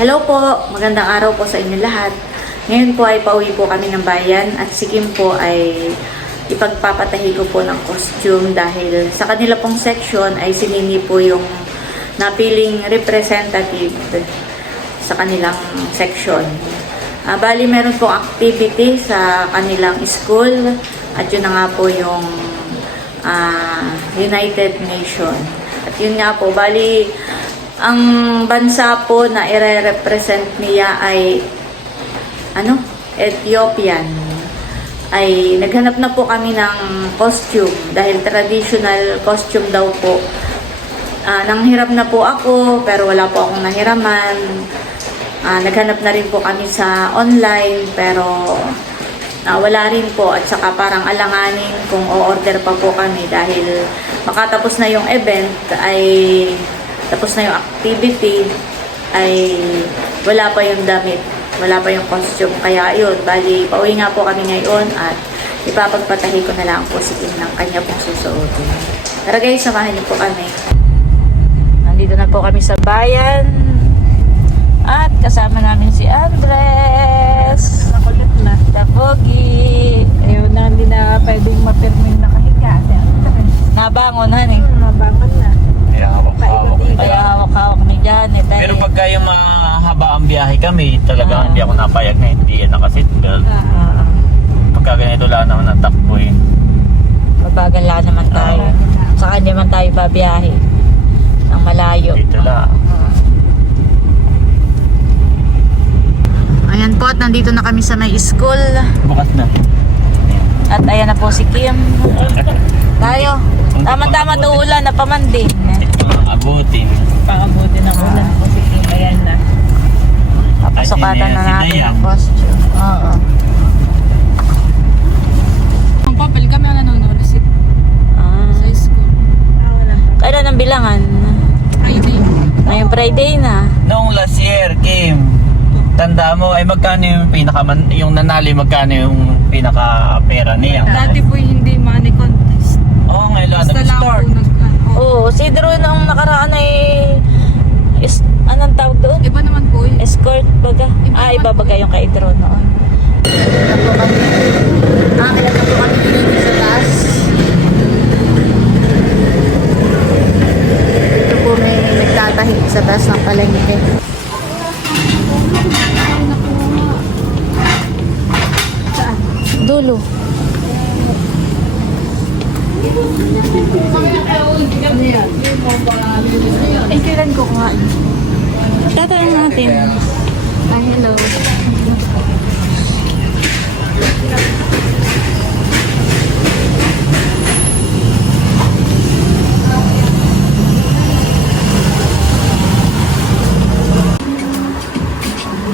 Hello po, magandang araw po sa inyo lahat. Ngayon po ay pauwi po kami ng bayan at si Kim po ay ipagpapatahi ko po ng costume dahil sa kanila pong section ay si Nini po yung napiling representative sa kanilang section. Bali meron pong activity sa kanilang school at yun na nga po yung United Nations. At yun nga po, bali ang bansa po na i-represent niya ay Ethiopian. Ay naghanap na po kami ng costume dahil traditional costume daw po. Nanghiram na po ako pero wala po akong nahiraman. Naghanap na rin po kami sa online pero wala rin po at saka parang alanganin kung o-order pa po kami dahil makatapos na yung event ay tapos na yung activity ay wala pa yung damit, wala pa yung costume. Kaya yun, bali, pauwi nga po kami ngayon at ipapagpatahi ko na lang po si Kim ng kanya pong susuotin. Tara guys, samahan niyo po kami. Nandito na po kami sa bayan at kasama namin si Andres. Nakulit na. Tapogi. Ayun na, hindi na pwedeng mapirming nakahiga. Nabangon, honey. Nabangon na. Kaya hawak-hawak ni Janet. Pero pagka yung mahaba ang biyahe kami, talaga hindi ako napayag na hindi yan naka-seatbelt. Pagka ganito lang naman ang takbo eh. Mabagal lang naman tayo. Saka hindi man tayo babiyahe ng malayo. Dito lang. Ayan po at nandito na kami sa may school. Bukas na. At ayan na po si Kim. Tayo. Tama-tama to ulan na pamandin. Ito ang abutin. Pangabuti ng ulan po si Kim. Ayan na. Papasukatan na natin ang costume. Oo. Ang papel kami ang nanonood sa school. Kailan ang bilangan? Friday. Ngayong Friday na. Noong last year, Kim, tanda mo, ay magkano yung nanali, magkano yung pinaka-pera niya? Dati po hindi money contest. Oo, ngayon lang Basta lang po nag-start. Oo, si Drew nung nakaraan ay anong tawag doon? Iba naman po yun. Escort baga. Iba baga yung kay Drew noon. Kailan na po kami dito sa taas. Ito po may nagtatahi sa taas ng palengke. Dulo. Eh, kailan ko kumain? Tatanong natin. Ay, hello.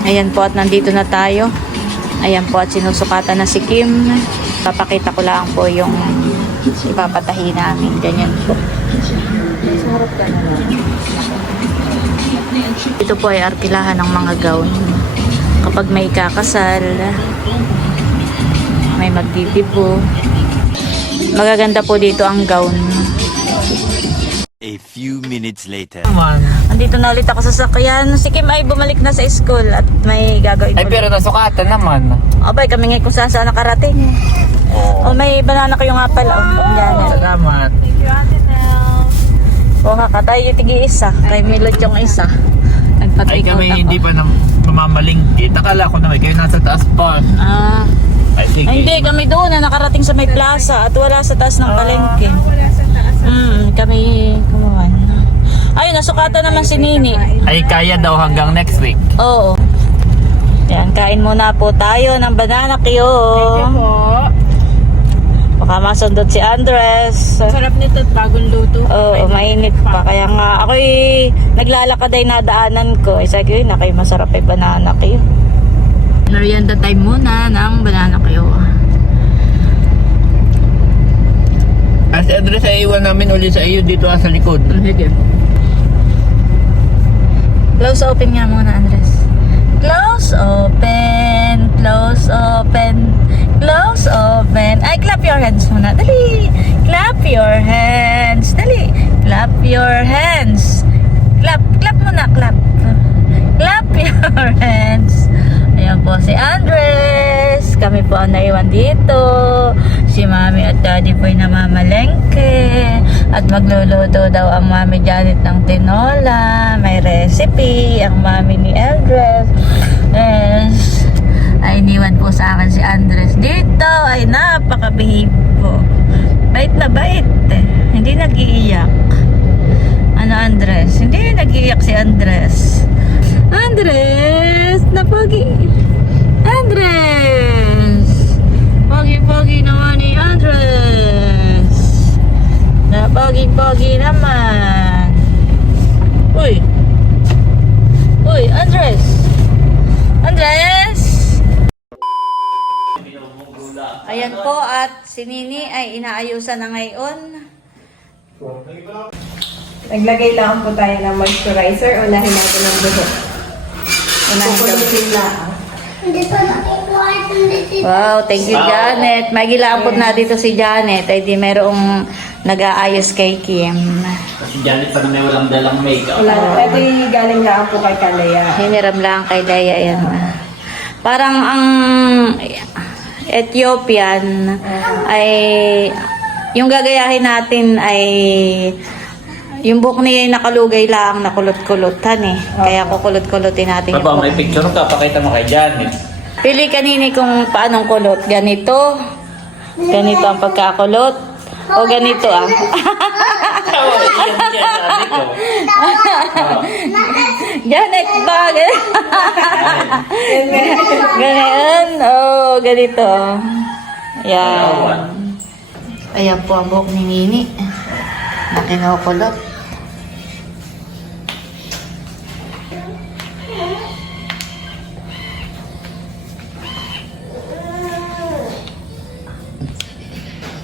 Ayan po at nandito na tayo. Ayan po at sinusukatan na si Kim. Papakita ko lang po yung ipapatahi namin. Ganyan po. Sarap ka na lang. Ito po ay arkilahan ng mga gown. Kapag may kakasal, may magdidibo. Magaganda po dito ang gown. A few minutes later. Naman. Andito na ulit ako sa sakyan. Si Kim ay bumalik na sa school at may gagawin Ay, pero nasukatan naman. Abay, kami ngayon kung saan saan nakarating. Oo. Oh, may banana kayo nga pala. Salamat. Thank you, Ate Nel. Ka tayo tig-isa. Kay Milot yung isa. Ay, Nagpatikot kami ako. hindi pa mamamalingkit. Akala ko naman, kayo nasa taas pa. Ay, sige. Ay, hindi, kami doon na nakarating sa may plaza at wala sa taas ng palengke. Wala sa taas. Kami kumuhan. Ayun, nasukatan naman si Nini. Ay, kaya daw hanggang next week. Oo. Yan, kain muna po tayo ng banana Thank you Q. po. Baka masundot si Andres. Sarap nito at bagong luto. Oo, mainit pa. Kaya nga, ako'y naglalakad ay nadaanan ko. Isa ko yun, ako'y masarap ay banana Q. Merienda time muna ng banana Q. As address ay iwan namin ulit sa iyo dito sa likod. Sige. Close open nga muna, Andres. Close open, close open, close open. Ay, clap your hands muna. Dali. Clap your hands. Dali. Clap your hands. Clap. Clap muna. Clap. Clap your friends. Ayan po si Andres. Kami po ang naiwan dito. Si Mami at Daddy po ay namamalengke. At magluluto daw ang Mami Janet ng tinola. May recipe ang Mami ni Andres. Yes. Ay iniwan po sa akin si Andres dito. Ay napakabihib po. Bait na bait. Hindi nag-iiyak. Ano Andres? Hindi nag-iiyak si Andres. Andres! Napagi! Andres! Pogi-pogi naman ni Andres! Napagi-pogi naman! Uy! Uy, Andres! Andres! Ayan po at si Nini ay inaayusan na ngayon. Naglagay lang po tayo ng moisturizer. Unahin natin ang buhok. Pupulutin lang. Wow, thank you Janet. Magilaan po na dito si Janet. Ay di merong nag-aayos kay Kim. Kasi Janet pa may walang dalang makeup. Wala na. Ito yung galing lang po kay Kalaya. Hiniram lang kay Daya yan. Parang ang Ethiopian ay yung gagayahin natin ay yung buhok niya ay nakalugay lang, nakulot-kulutan eh. Kaya kukulot-kulutin natin yung Baba, may buhok. picture ka, pakita mo kay Janet. Pili kanini kung paanong kulot. Ganito. Ganito ang pagkakulot. O ganito ah. Janet ba? Ganyan. Oh, ganito. Yan. Ayan po ang buhok ni Nini. Na kinukulot.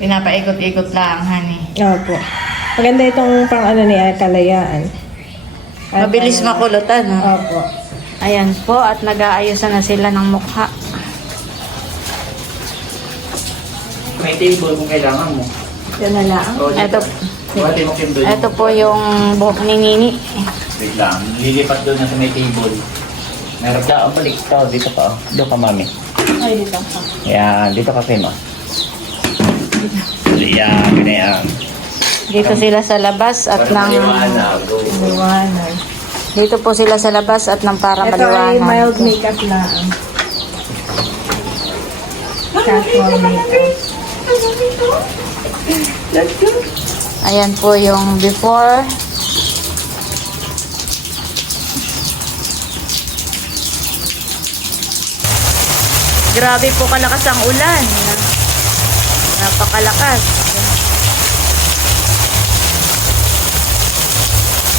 Pinapaikot-ikot lang, honey. Opo. Maganda itong pang ano ni Kalayaan. At, Mabilis makulutan, no? Opo. Ayan po, at nag-aayusan na sila ng mukha. May table kung kailangan mo. Yan na lang. Ito, Buhati mo Kim doon. ito po yung buhok ni Nini. Wait lang, lilipat doon na sa may table. Meron ka, ang balik ka, dito ka. Doon ka, mami. Ay, dito ka. Yan, dito ka, Kim. Yan, ganyan. Dito sila sa labas at Para ng... maliwanag. Liwanag. Dito po sila sa labas at ng para Ito ay mild maliwanag. makeup lang. Casual makeup. Ayan po yung before. Grabe po kalakas ang ulan. Napakalakas.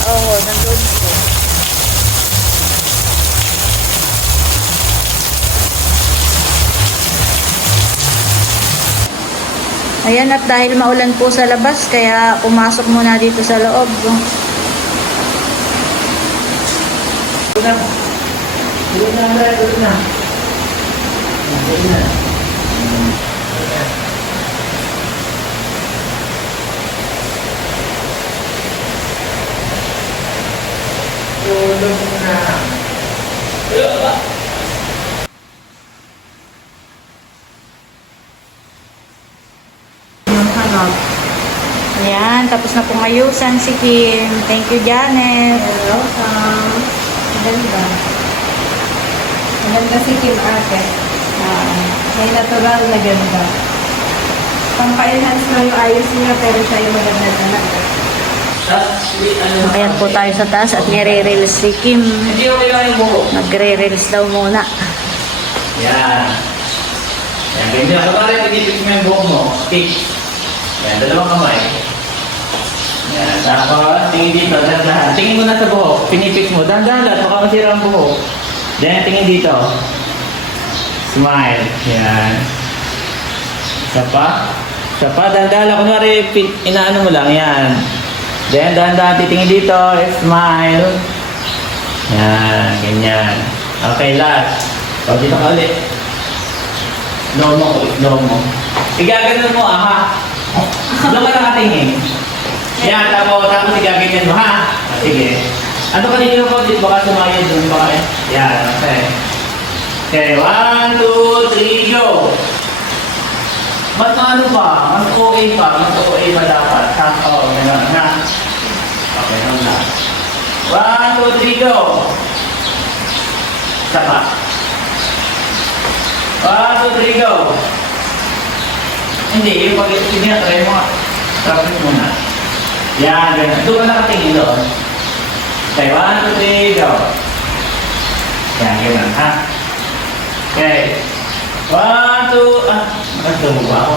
Oo, nandun po. Ayan, at dahil maulan po sa labas, kaya pumasok muna dito sa loob. Yung harap. Ayan, tapos na pong ayusan si Kim. Thank you, Janet. Welcome. Maganda. Maganda si Kim Ate. May natural na ganda. Pampa-enhance lang yung ayos niya pero siya yung maganda talaga. Ayan po tayo sa taas at nire-reels si Kim. Hindi okay lang yung buhok. Nagre-reels daw muna. Yan. Yan, ganyan. Kapag pinipit mo yung buhok mo, stick. Yan, dalawang kamay. Yan, tapos tingin dito, dahan-dahan. Tingin mo na sa buhok, pinipit mo, dahan-dahan, baka masira ang buhok. Then, tingin dito. Smile. Yan. Isa pa. Isa pa, dahan-dahan. Kunwari, inaano mo lang, yan. Then, dahan-dahan, titingin dito, smile. Yan, ganyan. Okay, last. O, dito ka ulit. Slow mo. Igaganon mo, ha? Doon ka nakatingin. Yan, tapos igaganyan mo, ha? Sige. Ano ka dito ko? Baka sumayo doon, baka Yan, okay. Okay, 1, 2, 3, go! Mas ano pa? Mas okay pa? Mas okay pa dapat? Ha? Oo, gano'n na. Okay, gano'n na. 1, 2, 3, go! Isa pa. 1, 2, 3, go! Hindi, yung pag-isip niya, try mo nga. Traffic muna. Yan, gano'n. Doon ka nakatingin doon. Okay, 1, 2, 3, go! Yan, gano'n, ha? Okay. 1, 2, slow mo ba ako?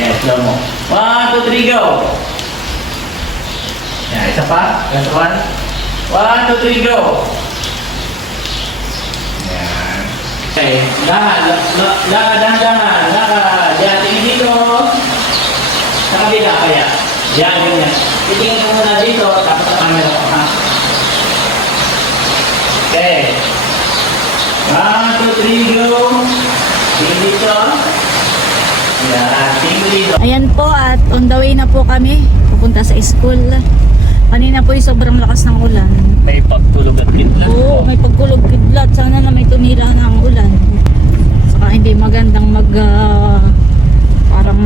Yan, slow mo. 1, 2, 3, go! Yan, isa pa. Last one. 1, 2, 3, go! Yan. Okay, dahan. Yan, tingin dito. Sa kabila kaya. Yan, ganyan. Titingin mo muna dito, tapos sa camera ko, ha? Okay. 1, 2, 3, go! Tingin dito. Yan, tingin dito. Ayan po at on the way na po kami pupunta sa school. Kanina po yung sobrang lakas ng ulan. May pagtulog at kidlat. Oo, may pagkulog kidlat. Sana na may tumira ng ulan. Saka hindi magandang parang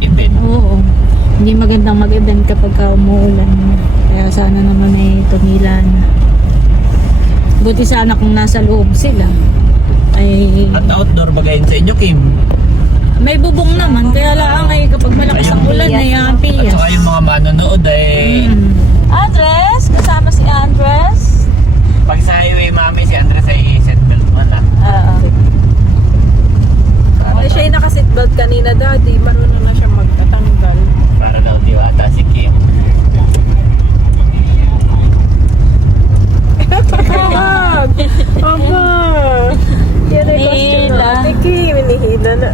Event. oo. Hindi magandang mag-event kapag umuulan. Kaya sana naman may tumila na. Buti sana kung nasa loob sila. Ay At outdoor bagayin sa inyo, Kim. may bubong naman. Kaya lang ay kapag malakas ang ulan ay At piyas. saka yung mga manonood ay Andres, kasama si Andres. pag sa highway mami si Andres ay seatbelt mo na. Ay, siya yung naka-seatbelt kanina, daddy. Marunong na siya magtatanggal. Para daw diwata si Kim. Wag! Aba! Yan ay costume Nihila. na. Tiki, minihila na.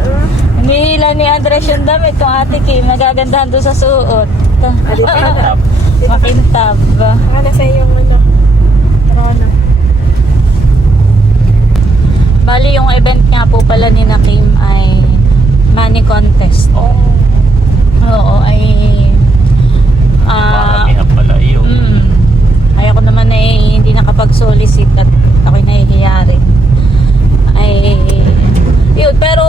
Nihila ni Andres yung damit kung ate Kim. Magagandahan doon sa suot. Dito ka na. Makintab. Ano sa yung ano? Corona. Bali yung event nga po pala ni na Kim ay money contest. Oo, ay Marami na pala yun. ay ako naman ay hindi nakapag-solicit at ako'y nahihiya rin. Ay yun, pero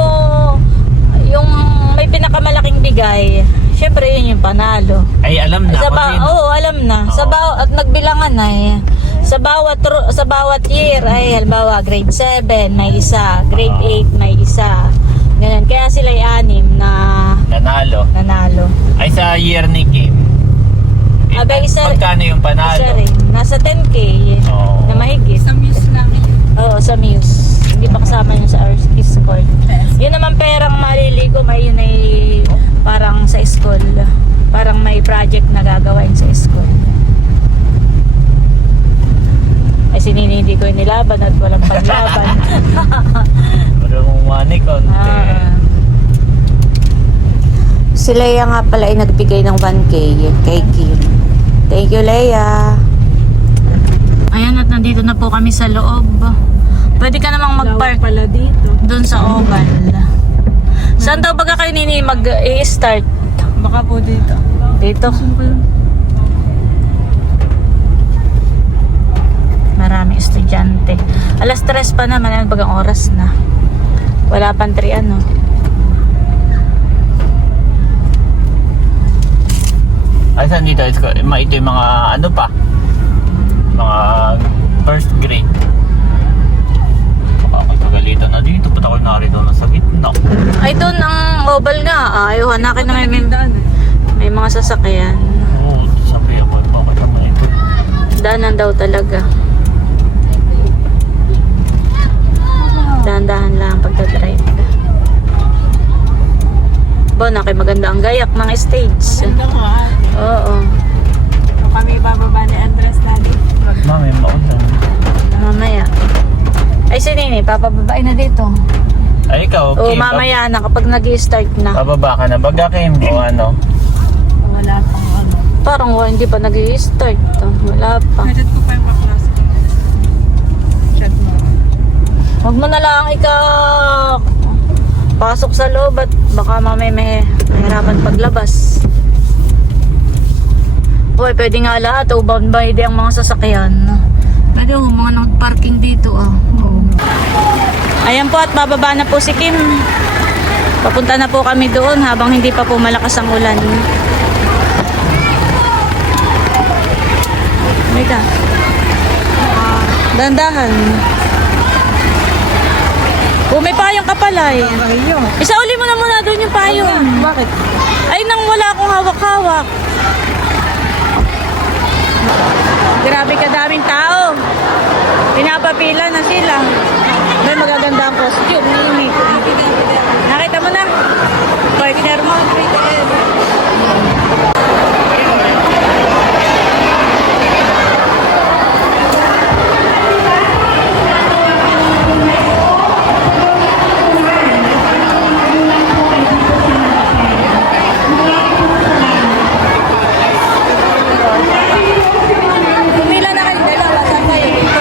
yung may pinakamalaking bigay, syempre yun yung panalo. Ay alam na kung sino. Oo, alam na. Sa Oo. at nagbilangan ay sa bawat year ay halimbawa grade 7 may isa, grade 8 may isa. Ganun. Kaya sila ay 6 na Nanalo. nanalo. Ay sa year ni Kim. Abay, isa- Magkano yung panalo? Isa rin. Nasa 10k Oo. na mahigit. Sa Muse lang. Oo, sa Muse. Hindi pa kasama yun sa Escort. Yun naman perang maliligo, may yun ay parang sa school. Parang may project na gagawin sa school. Ay sinini hindi ko yung nilaban at walang paglaban. Wala mong money konti. Si Leia nga pala ay nagbigay ng 1K kay Kim. Thank you, Leia. Ayan at nandito na po kami sa loob. Pwede ka namang mag-park Lawak pala dito. doon sa oval. Saan daw baga kayo nini mag-i-start? Baka po dito. Dito. Maraming estudyante. Alas 3 pa naman. Ano bagang oras na? Wala pang 3 ano. Ay saan dito? Ito yung mga ano pa? Mga first grade. Makakapagalitan na dito. Ba't ako narito na sa gitna? Ay doon ang oval nga. Ayaw hanakin na may mga sasakyan. Oo, sabi ako. Bakit naman ito? Daanan daw talaga. Dahan-dahan lang pagdadrive. Nakay maganda ang gayak ng stage. Ganda nga. Oo. So, kami bababa ni Andres, daddy. Mami, maulan. Mamaya. Ay si Nini, papababain na dito. Ay, ikaw, Oo, Kim. mamaya na kapag nag-i-start na. Bababa ka na. Baga, Kim, o ano? Wala pang ano. Parang hindi pa nag-i-start. Wala pa. Edit ko pa yung kaklase ko. Chat mo. Huwag mo na lang pasok sa loob at baka mamaya may mahirapan paglabas. Uy, pwede nga lahat. Bound by day ang mga sasakyan. Ano, mga nag-parking dito ah. Ayan po at bababa na po si Kim. Papunta na po kami doon habang hindi pa po malakas ang ulan. Mika. Dandahan. May payong ka pala eh. Isauli mo na muna doon yung payong. Bakit? Ay, nang wala akong hawak-hawak. Grabe kadaming tao. Pinapapila na sila. May magaganda ang costume. Nakita mo na? Partner mo. Pumila na kayo dalawa. Saan kayo dito?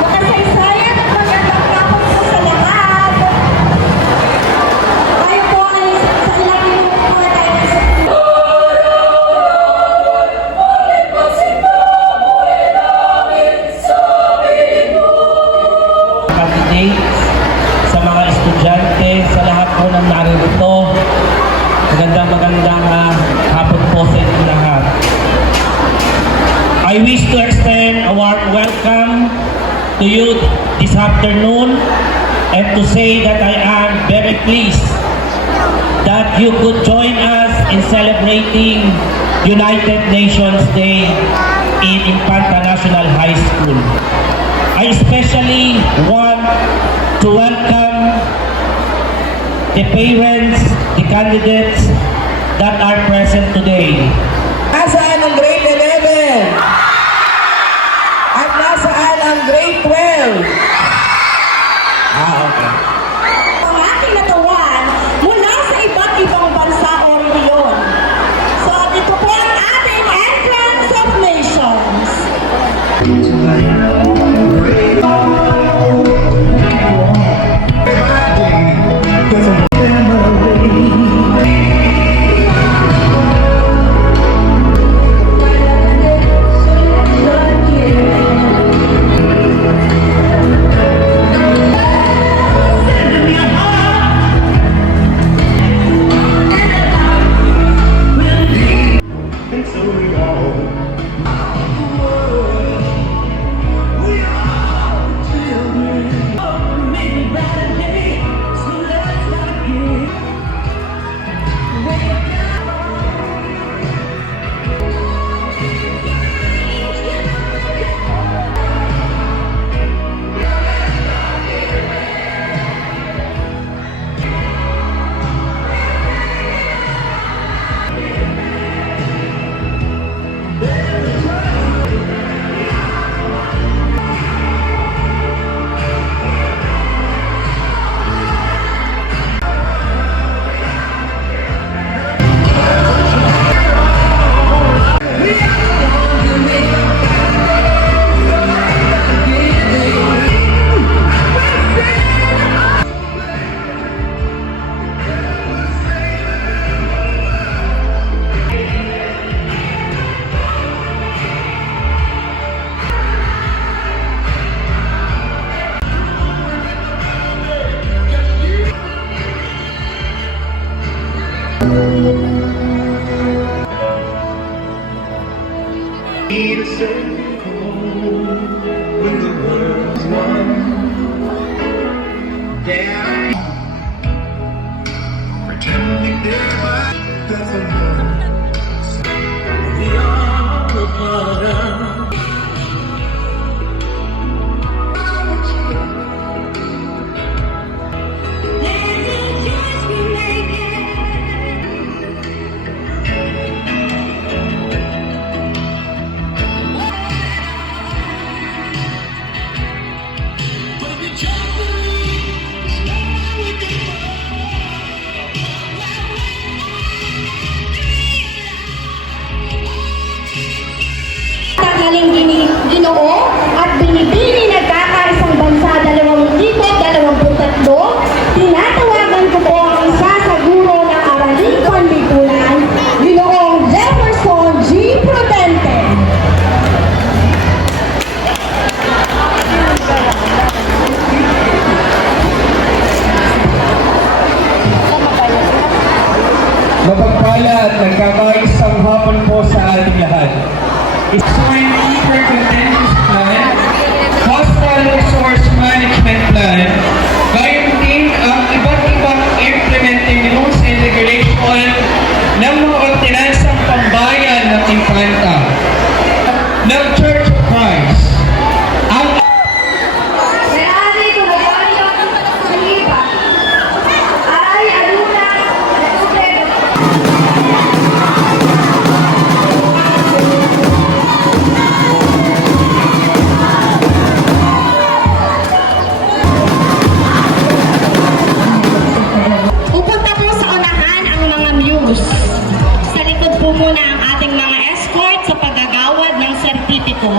Makasaysayan at magandang tapos po sa lahat. Tayo po ay sa ilalim ng mga tayo sa Candidates, sa mga estudyante, sa lahat po ng naririto. Magandang hapon po sa inyo lahat. I wish to extend a warm welcome to you this afternoon and to say that I am very pleased that you could join us in celebrating United Nations Day in Infanta National High School. I especially want to welcome the parents, the candidates that are present today. Nasaan ang grade 11? At nasaan ang grade 12? Okay. ang ating natawan mula sa iba't ibang bansa o rehiyon. So, ito po ang ating Entrance of Nations. Tanghaling Ginoo at binibini nagkakaisang bansa 2023, tinatawagan ko po ang isa sa guro ng Araling Konbikulan, Ginoong Jefferson G. Prudente. Mapagpala at nagkakaisang hapon po sa ating lahat. Isang Intercontinental Plan, Coastal Resource Management Plan, gayon din ang iba't ibang implementing rules and regulation ng mga ordinansang pambayan ng Infanta ng Church of Christ. Ang May-ari ko na tayo sa iba ay aluna na tubig. Pupunta po sa unahan ang mga muse. Sa likod po muna ang ating mga escort sa paggagawad ng sertipiko.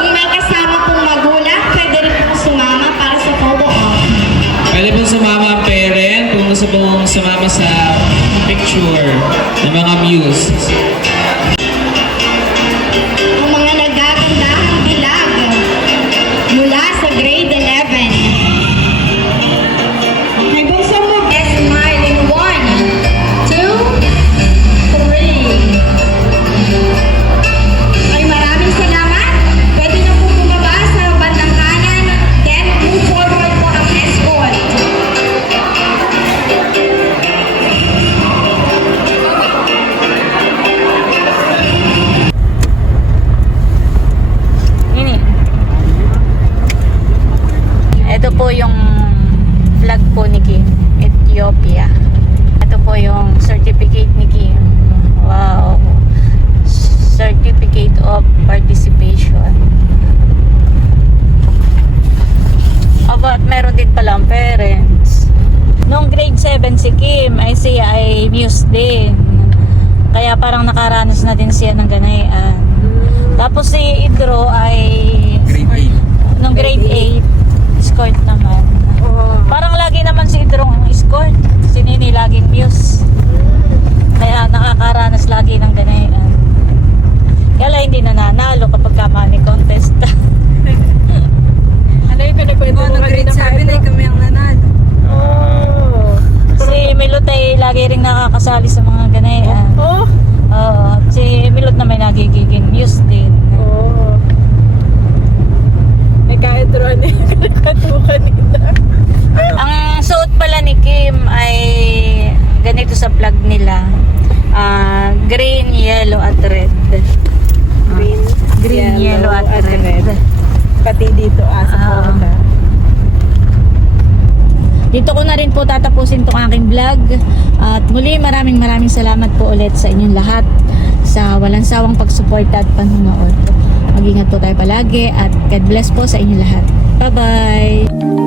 Kung may kasama pong magulang, pwede rin pong sumama para sa photo op. Pwede pong sumama ang parent, kung gusto pong sumama sa picture ng mga muse. Ang mga nagagandahang dilag mula sa grade 11. May bunso mo, best smile in 1, 2, 3. Ay maraming salamat. Pwede na po bumaba sa bandang kanan. Then move forward po ang escort. Ini. Ito po yung flag po ni Kim, Ethiopia. Ito po yung certificate ni Kim. Wow. Certificate of participation. At meron din palang parents. Noong grade 7 si Kim, ay siya ay muse din. Kaya parang nakaranas na din siya ng ganayan. Tapos si Idro ay nung grade 8, escort naman. Parang lagi naman si Idro ang escort. Si Nini laging muse. Kaya nakakaranas lagi ng ganayan. Kaya lang hindi nananalo kapag kamani contest. Ano yung pinakwento mo grade 7 ay kami ang nanalo. Si Milot ay lagi rin nakakasali sa mga ganayan. Oh! Oo. Si Milot na may nagiging muse din. Oh. Nagka-introan eh. Nagkatukan nila. Ang suot pala ni Kim ay ganito sa flag nila. Green, yellow at red. Green, yellow at red. Pati dito sa Florida. Dito ko na rin po tatapusin tong aking vlog. At muli maraming salamat po ulit sa inyong lahat sa walang sawang pagsuporta at panunood. Mag-ingat po tayo palagi at God bless po sa inyong lahat. Bye-bye!